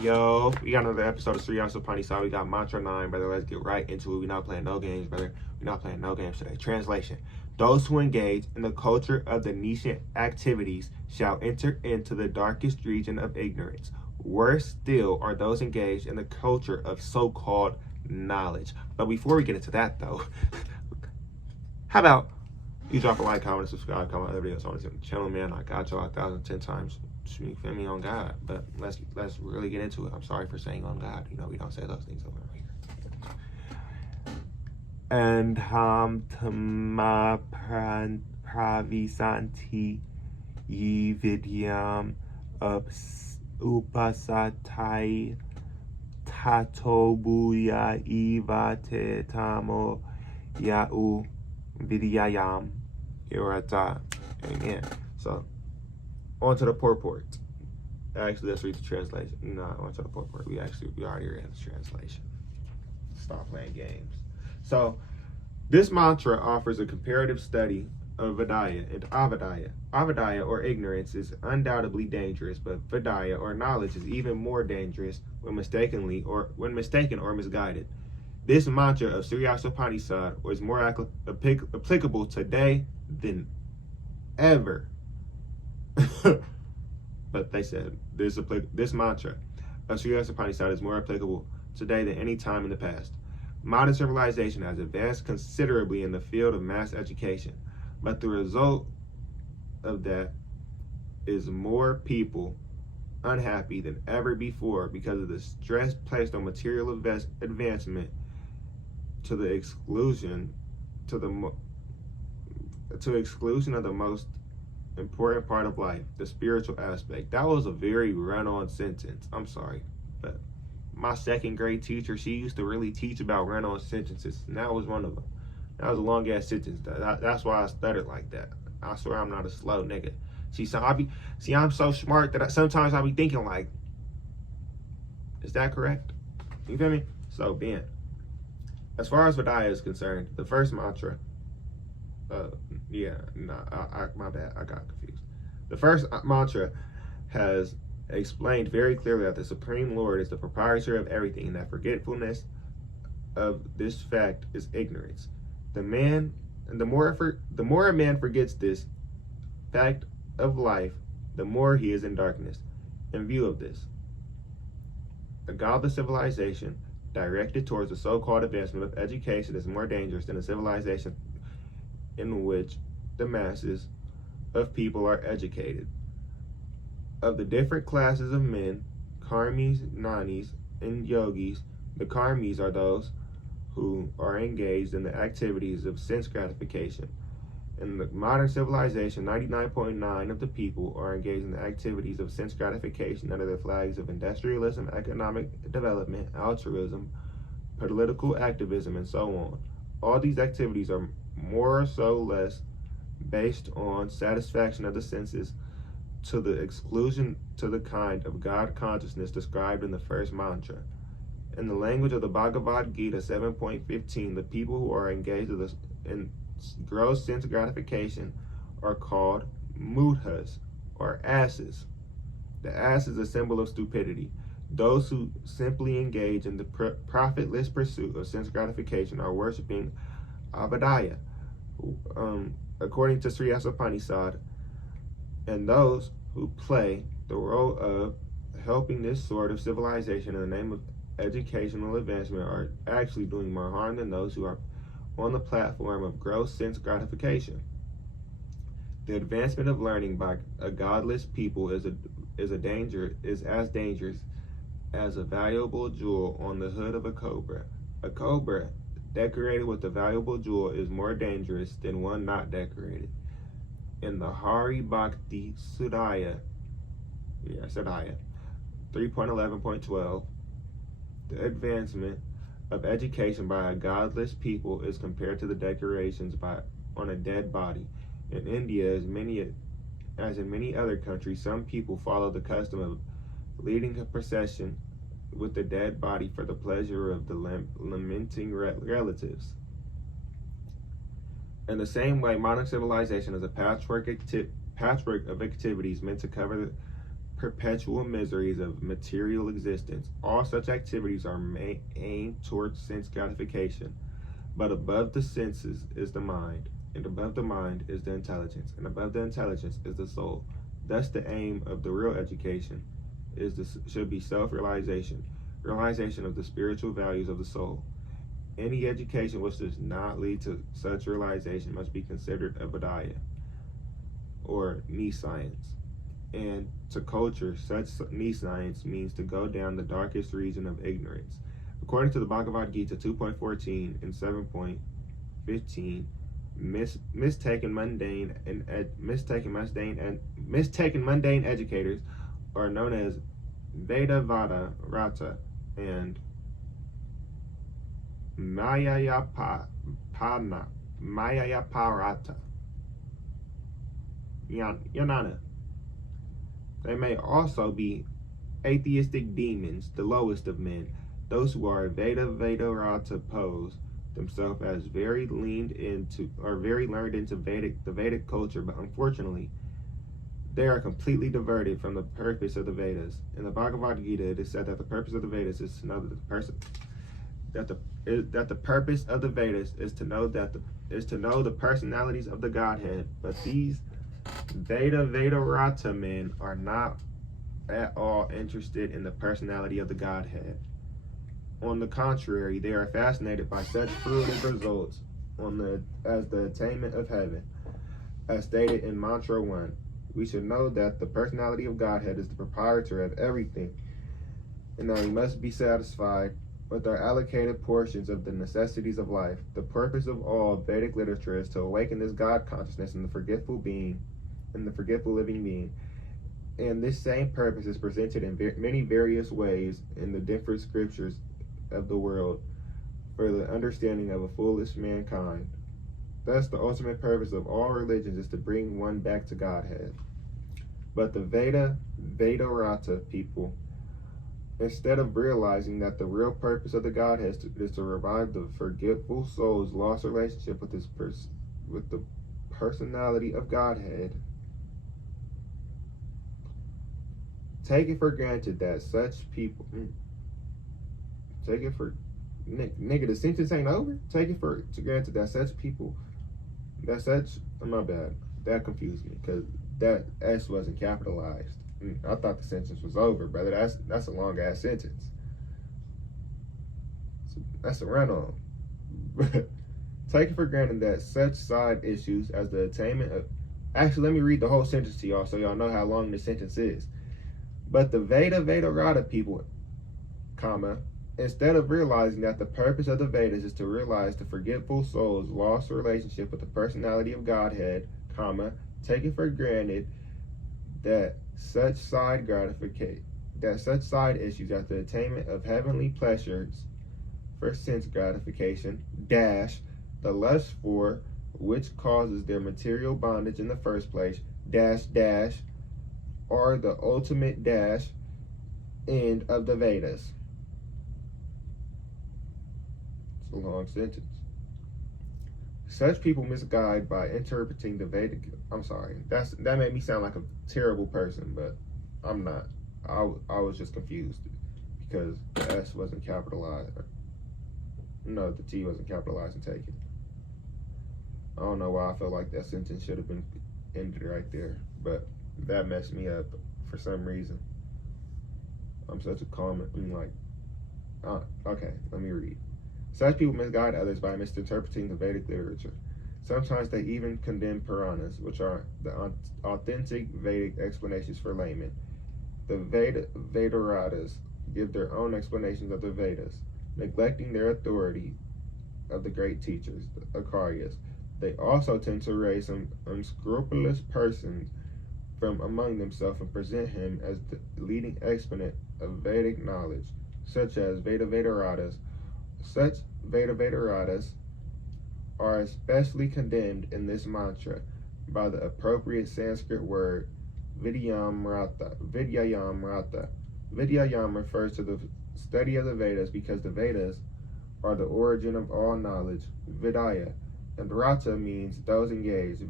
Yo, we got another episode of Isopanisad. We got Mantra 9, brother. Let's get right into it. We're not playing no games, brother. We're not playing no games today. Translation. Those who engage in the culture of the niche activities shall enter into the darkest region of ignorance. Worse still are those engaged in the culture of so-called knowledge. But before we get into that, though, how about you drop a like, comment, subscribe, comment other videos on this channel, man. I got y'all 1,010 times. You feel me, on God? But let's really get into it. I'm sorry for saying on God. You know, we don't say those things over here. And tama pravisanti yi vidyam upasatai tatobuya ivate tamo yau vidyayam irata. Amen. So on to the purport. Actually, let's read the translation. No, on to the purport. We already read the translation. Stop playing games. So, this mantra offers a comparative study of Vidya and Avidya. Avidya, or ignorance, is undoubtedly dangerous, but Vidya, or knowledge, is even more dangerous when mistaken or misguided. This mantra of Isopanisad is more applicable today than ever. But they said this mantra of Isopanisad is more applicable today than any time in the past. Modern civilization has advanced considerably in the field of mass education, but the result of that is more people unhappy than ever before because of the stress placed on material advancement to the exclusion of the most important part of life, the spiritual aspect. That was a very run-on sentence. I'm sorry, but my second grade teacher, she used to really teach about run-on sentences, and that was one of them. That was a long-ass sentence. That's why I stuttered like that. I swear I'm not a slow nigga. I'm so smart that sometimes I be thinking like, is that correct? You feel me? So, Ben, as far as Vidya is concerned, the first mantra, my bad, I got confused. The first mantra has explained very clearly that the Supreme Lord is the proprietor of everything, and that forgetfulness of this fact is ignorance. The more a man forgets this fact of life, the more he is in darkness. In view of this, a godless civilization directed towards the so-called advancement of education is more dangerous than a civilization in which the masses of people are educated. Of the different classes of men, karmis, gnanis, and yogis, the karmis are those who are engaged in the activities of sense gratification. In the modern civilization, 99.9% of the people are engaged in the activities of sense gratification under the flags of industrialism, economic development, altruism, political activism, and so on. All these activities are more or so less based on satisfaction of the senses to the exclusion to the kind of God consciousness described in the first mantra. In the language of the Bhagavad Gita 7.15, the people who are engaged in gross sense gratification are called mudhas, or asses. The ass is a symbol of stupidity. Those who simply engage in the profitless pursuit of sense gratification are worshiping Avidya, according to Sri Isopanisad, and those who play the role of helping this sort of civilization in the name of educational advancement are actually doing more harm than those who are on the platform of gross sense gratification. The advancement of learning by a godless people is as dangerous as a valuable jewel on the hood of a cobra. A cobra decorated with a valuable jewel is more dangerous than one not decorated. In the Hari Bhakti Sudhaya 3.11.12, the advancement of education by a godless people is compared to the decorations on a dead body. In India, as in many other countries, some people follow the custom of leading a procession with the dead body for the pleasure of the lamenting relatives. In the same way, modern civilization is a patchwork of activities meant to cover perpetual miseries of material existence. All such activities are aimed towards sense gratification. But above the senses is the mind, and above the mind is the intelligence, and above the intelligence is the soul. Thus, the aim of the real education should be self-realization, realization of the spiritual values of the soul. Any education which does not lead to such realization must be considered a Vidya, or nescience. And to culture, such nescience means to go down the darkest region of ignorance. According to the Bhagavad Gita 2.14 and 7.15, mistaken mundane educators are known as Vedavada Rata and Mayayaparata. Yanana. They may also be atheistic demons, the lowest of men. Those who are Vedarata pose themselves as very learned into the Vedic culture, but unfortunately, they are completely diverted from the purpose of the Vedas. In the Bhagavad Gita, it is said that the purpose of the Vedas is to know the purpose of the Vedas is to know the personalities of the Godhead. But these Vedarata men are not at all interested in the personality of the Godhead. On the contrary, they are fascinated by such fruitive results as the attainment of heaven. As stated in Mantra 1, we should know that the personality of Godhead is the proprietor of everything, and that we must be satisfied with our allocated portions of the necessities of life. The purpose of all Vedic literature is to awaken this God consciousness in the forgetful living being. And this same purpose is presented in many various ways in the different scriptures of the world for the understanding of a foolish mankind. Thus, the ultimate purpose of all religions is to bring one back to Godhead. But the Vedarata people, instead of realizing that the real purpose of the Godhead is to revive the forgetful soul's lost relationship with the personality of Godhead, take it for granted that such people. Nigga, the sentence ain't over. Take it for granted that such people. My bad. That confused me because that S wasn't capitalized. I thought the sentence was over, brother. That's a long ass sentence. That's a run on. Take it for granted that such side issues as the attainment of. Actually, let me read the whole sentence to y'all so y'all know how long the sentence is. But the Vedarata people, instead of realizing that the purpose of the Vedas is to realize the forgetful soul's lost relationship with the personality of Godhead, take it for granted that such side issues as the attainment of heavenly pleasures for sense gratification, the lust for which causes their material bondage in the first place, are the ultimate end of the Vedas. It's a long sentence. Such people misguide by interpreting the Vedic. I'm sorry. That made me sound like a terrible person, but I'm not. I was just confused because the S wasn't capitalized. No, the T wasn't capitalized and taken. I don't know why I felt like that sentence should have been ended right there, but that messed me up for some reason. I'm such a calm, okay, let me read. Such people misguide others by misinterpreting the Vedic literature. Sometimes they even condemn Puranas, which are the authentic Vedic explanations for laymen. The Vedaratas give their own explanations of the Vedas, neglecting their authority of the great teachers, the Acharyas. They also tend to raise some unscrupulous persons from among themselves and present him as the leading exponent of Vedic knowledge, such as Vedaratas. Such Vedaratas are especially condemned in this mantra by the appropriate Sanskrit word Vidyayam. Vidyayam refers to the study of the Vedas because the Vedas are the origin of all knowledge, Vidya, and Rata means those engaged.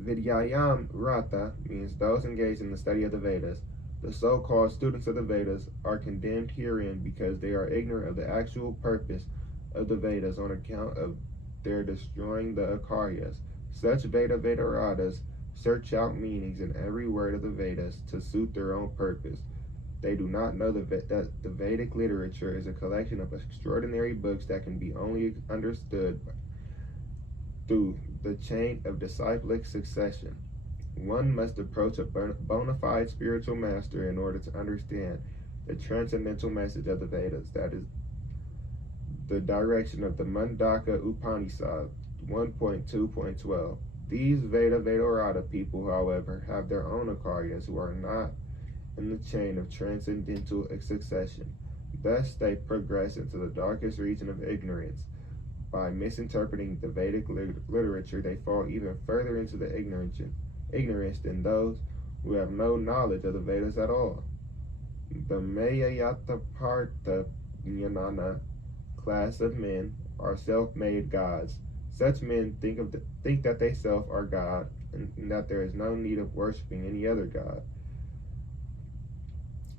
Vidyayam Rata means those engaged in the study of the Vedas. The so-called students of the Vedas are condemned herein because they are ignorant of the actual purpose of the Vedas on account of their destroying the Akaryas. Such Vedaratas search out meanings in every word of the Vedas to suit their own purpose. They do not know that the Vedic literature is a collection of extraordinary books that can be only understood through the chain of disciplic succession. One must approach a bona fide spiritual master in order to understand the transcendental message of the Vedas, that is, the direction of the Mundaka Upanishad 1.2.12. These Vedarata people, however, have their own Akaryas who are not in the chain of transcendental succession. Thus, they progress into the darkest region of ignorance. By misinterpreting the Vedic literature, they fall even further into the ignorance than those who have no knowledge of the Vedas at all. The Mayayataparta Jnana class of men are self-made gods. Such men think that they self are God, and that there is no need of worshiping any other god.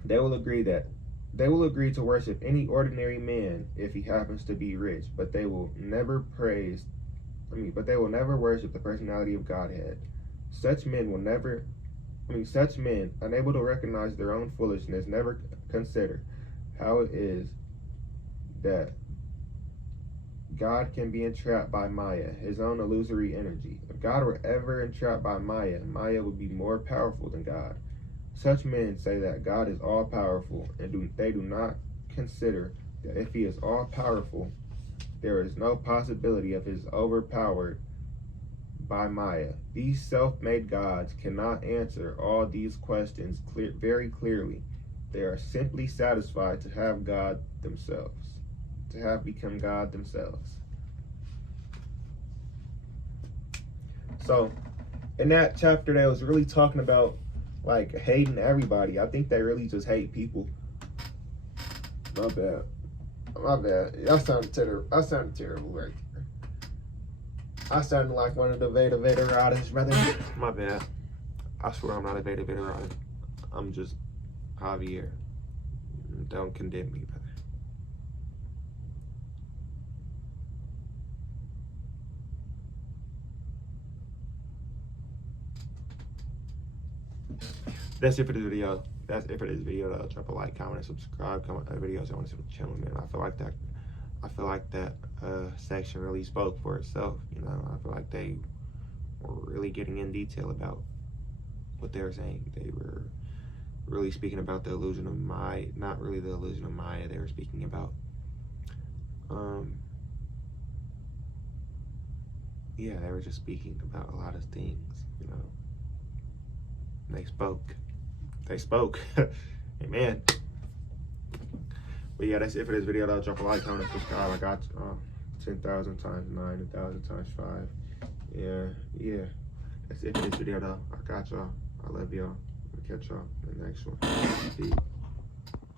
They will agree to worship any ordinary man if he happens to be rich, but they will never worship the personality of Godhead. Such men, unable to recognize their own foolishness, never consider how it is that God can be entrapped by Maya, his own illusory energy. If God were ever entrapped by Maya, Maya would be more powerful than God. Such men say that God is all-powerful, and they do not consider that if he is all-powerful, there is no possibility of his overpowered by Maya. These self-made gods cannot answer all these questions very clearly. They are simply satisfied to have God themselves, to have become God themselves. So, in that chapter, they was really talking about like hating everybody. I think they really just hate people. My bad. Y'all sounded terrible. I sounded terrible right there. I sounded like one of the Vedaratas, brother. My bad. I swear I'm not a Vedarata. I'm just Javier. Don't condemn me, brother. That's it for this video. Though. Drop a like, comment, and subscribe. Comment other videos I want to see on the channel, man. I feel like that section really spoke for itself. You know, I feel like they were really getting in detail about what they were saying. They were really speaking about the illusion of Maya. Not really the illusion of Maya. They were speaking about, yeah, they were just speaking about a lot of things. You know, they spoke. Amen. But yeah, that's it for this video. Drop a like, comment, subscribe. I got 10,000 times 9, 1,000 times 5. Yeah. That's it for this video, though. I got y'all. I love y'all. I'll catch y'all in the next one. Peace.